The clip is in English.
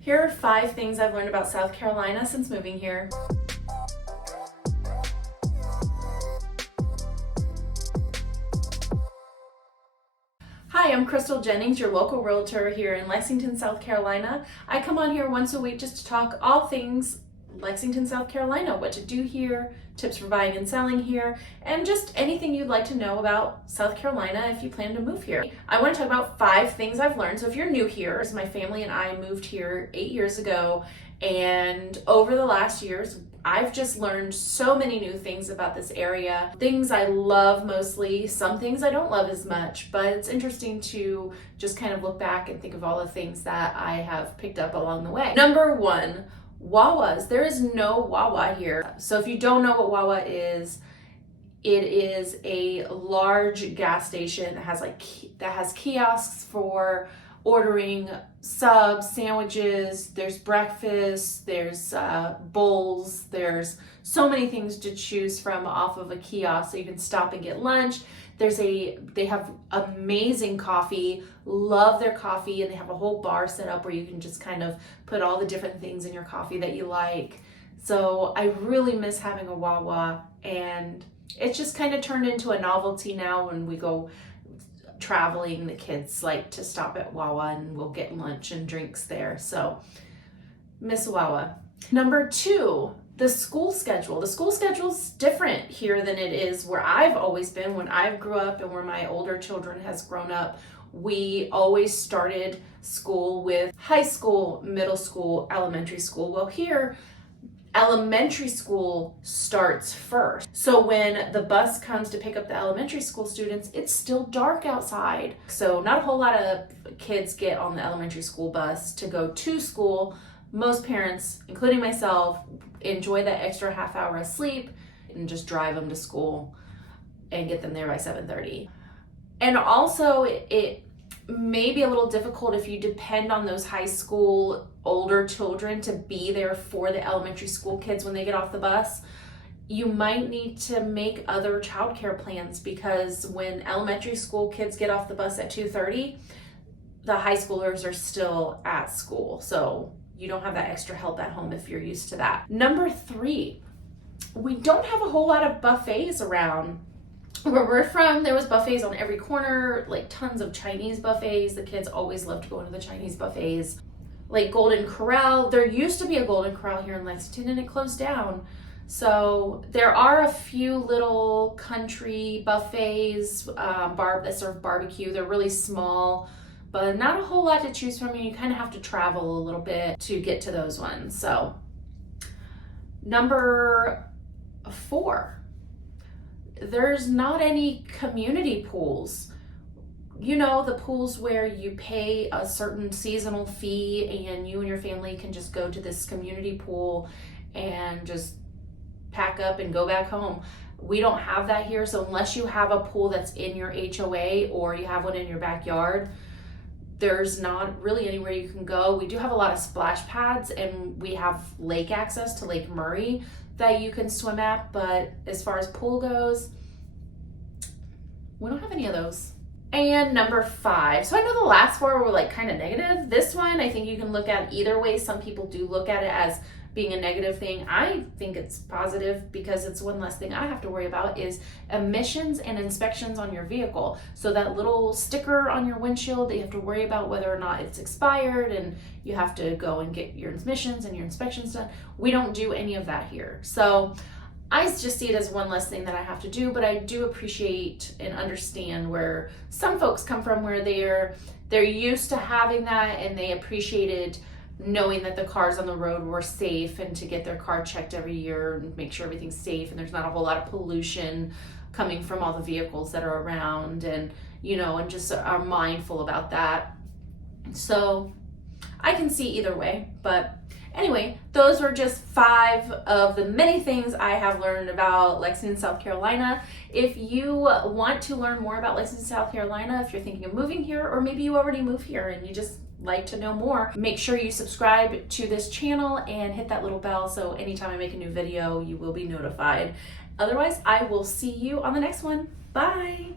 Here are 5 things I've learned about South Carolina since moving here. Hi, I'm Crystal Jennings, your local realtor here in Lexington, South Carolina. I come on here once a week just to talk all things Lexington, South Carolina, what to do here, tips for buying and selling here, and just anything you'd like to know about South Carolina if you plan to move here. I want to talk about 5 things I've learned. So if you're new here, my family and I moved here 8 years ago, and over the last years, I've just learned so many new things about this area. Things I love mostly, some things I don't love as much, but it's interesting to just kind of look back and think of all the things that I have picked up along the way. Number 1, Wawas. There is no Wawa here. So if you don't know what Wawa is, it is a large gas station that has kiosks for ordering subs, sandwiches, there's breakfast, there's bowls, there's so many things to choose from off of a kiosk, so you can stop and get lunch. They have amazing coffee, love their coffee, and they have a whole bar set up where you can just kind of put all the different things in your coffee that you like. So I really miss having a Wawa, and it's just kind of turned into a novelty now. When we go traveling, the kids like to stop at Wawa and we'll get lunch and drinks there. So miss Wawa. Number 2, the school schedule. The school schedule's different here than it is where I've always been. When I grew up and where my older children has grown up, we always started school with high school, middle school, elementary school. Well, here, elementary school starts first. So when the bus comes to pick up the elementary school students, it's still dark outside. So not a whole lot of kids get on the elementary school bus to go to school. Most parents, including myself, enjoy that extra half hour of sleep and just drive them to school and get them there by 7:30. And also it may be a little difficult if you depend on those high school older children to be there for the elementary school kids when they get off the bus. You might need to make other childcare plans, because when elementary school kids get off the bus at 2:30, the high schoolers are still at school. So you don't have that extra help at home if you're used to that. Number 3, we don't have a whole lot of buffets around. Where we're from, there was buffets on every corner, like tons of Chinese buffets. The kids always loved going to the Chinese buffets. Like Golden Corral, there used to be a Golden Corral here in Lexington and it closed down. So there are a few little country buffets that serve barbecue. They're really small, but not a whole lot to choose from. You kind of have to travel a little bit to get to those ones. So number 4, there's not any community pools. You know, the pools where you pay a certain seasonal fee and you and your family can just go to this community pool and just pack up and go back home. We don't have that here. So unless you have a pool that's in your HOA or you have one in your backyard, there's not really anywhere you can go. We do have a lot of splash pads, and we have lake access to Lake Murray that you can swim at, but as far as pool goes, we don't have any of those. And number 5, so I know the last 4 were like kind of negative. This one, I think you can look at either way. Some people do look at it as being a negative thing. I think it's positive because it's one less thing I have to worry about is emissions and inspections on your vehicle. So that little sticker on your windshield that you have to worry about whether or not it's expired, and you have to go and get your emissions and your inspections done. We don't do any of that here. So I just see it as one less thing that I have to do, but I do appreciate and understand where some folks come from, where they're used to having that, and they appreciated knowing that the cars on the road were safe, and to get their car checked every year and make sure everything's safe and there's not a whole lot of pollution coming from all the vehicles that are around, and and just are mindful about that. So I can see either way, but anyway, those were just 5 of the many things I have learned about Lexington, South Carolina. If you want to learn more about Lexington, South Carolina, if you're thinking of moving here, or maybe you already moved here and you just like to know more, make sure you subscribe to this channel and hit that little bell so anytime I make a new video, you will be notified. Otherwise, I will see you on the next one. Bye.